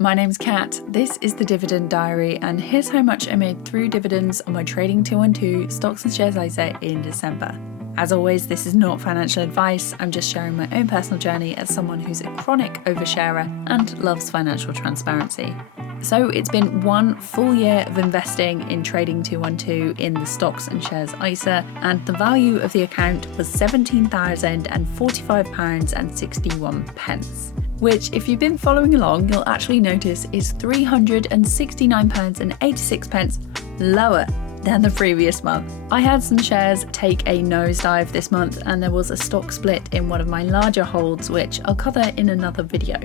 My name's Kat, this is the Dividend Diary, and here's how much I made through dividends on my Trading 212 stocks and shares ISA in December. As always, this is not financial advice, I'm just sharing my own personal journey as someone who's a chronic oversharer and loves financial transparency. So it's been one full year of investing in Trading 212 in the stocks and shares ISA, and the value of the account was £17,045.61. Which, if you've been following along, you'll actually notice is £369.86 lower than the previous month. I had some shares take a nosedive this month, and there was a stock split in one of my larger holds, which I'll cover in another video.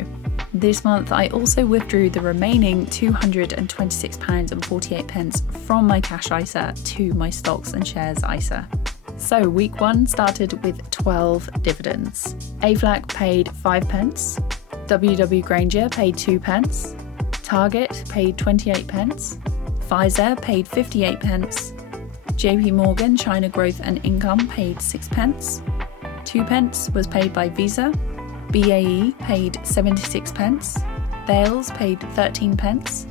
This month, I also withdrew the remaining £226.48 from my cash ISA to my stocks and shares ISA. So week 1 started with 12 dividends. AFLAC paid 5p, WW Granger paid 2p, Target paid 28p, Pfizer paid 58p, JP Morgan China Growth and Income paid 6p, 2p was paid by Visa, BAE paid 76p, Thales paid 13p,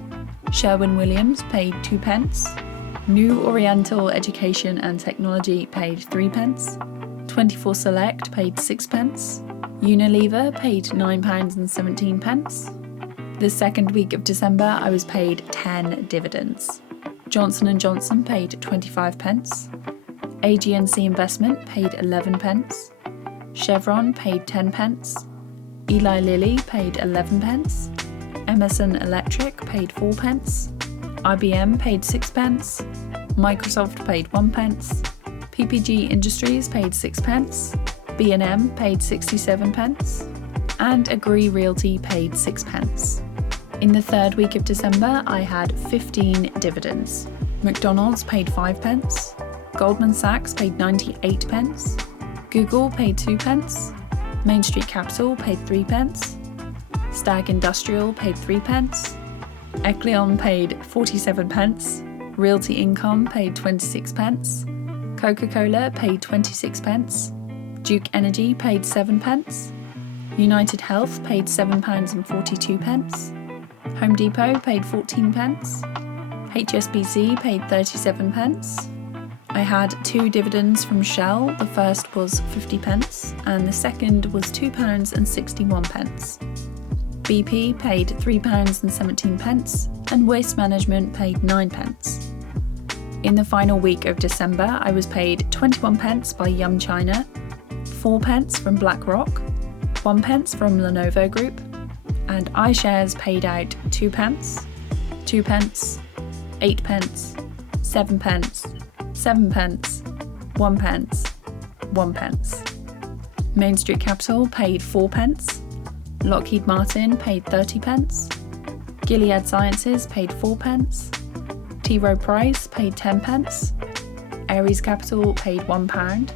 Sherwin-Williams paid 2p, New Oriental Education and Technology paid 3p, 24 Select paid 6p, Unilever paid £9.17. The second week of December, I was paid 10 dividends. Johnson & Johnson paid 25p, AG&C Investment paid 11p, Chevron paid 10p, Eli Lilly paid 11p, Emerson Electric paid 4p, IBM paid 6p, Microsoft paid 1p, PPG Industries paid 6p, B&M paid 67p, and Agree Realty paid 6p. In the third week of December, I had 15 dividends. McDonald's paid 5p, Goldman Sachs paid 98p, Google paid 2p, Main Street Capital paid 3p, Stag Industrial paid 3p, Ecleon paid 47p, Realty Income paid 26p, Coca-Cola paid 26p, Duke Energy paid 7p, United Health paid £7.42, Home Depot paid 14p, HSBC paid 37p. I had 2 dividends from Shell. The first was 50p and the second was £2.61. BP paid £3.17 and Waste Management paid 9p. In the final week of December, I was paid 21p by Yum China, 4p from BlackRock, 1p from Lenovo Group, and iShares paid out 2p, 2p, 8p, 7p, 7p, 1p, 1p. Main Street Capital paid 4p, Lockheed Martin paid 30p, Gilead Sciences paid 4p, T. Rowe Price paid 10p, Ares Capital paid £1,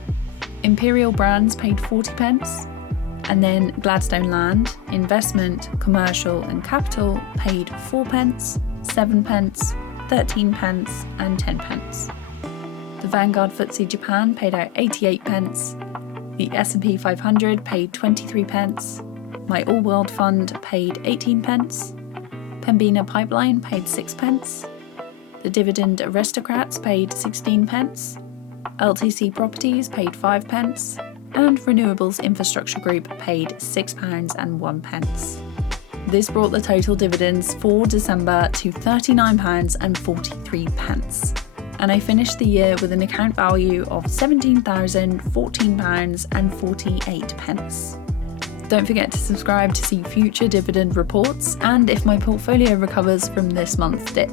Imperial Brands paid 40p, and then Gladstone Land, Investment, Commercial and Capital paid 4p, 7p, 13p and 10p. The Vanguard FTSE Japan paid out 88p, the S&P 500 paid 23p, my All World Fund paid 18p, Pembina Pipeline paid 6p, the Dividend Aristocrats paid 16p, LTC Properties paid 5p, and Renewables Infrastructure Group paid £6.01. This brought the total dividends for December to £39.43, and I finished the year with an account value of £17,014.48. Don't forget to subscribe to see future dividend reports and if my portfolio recovers from this month's dip.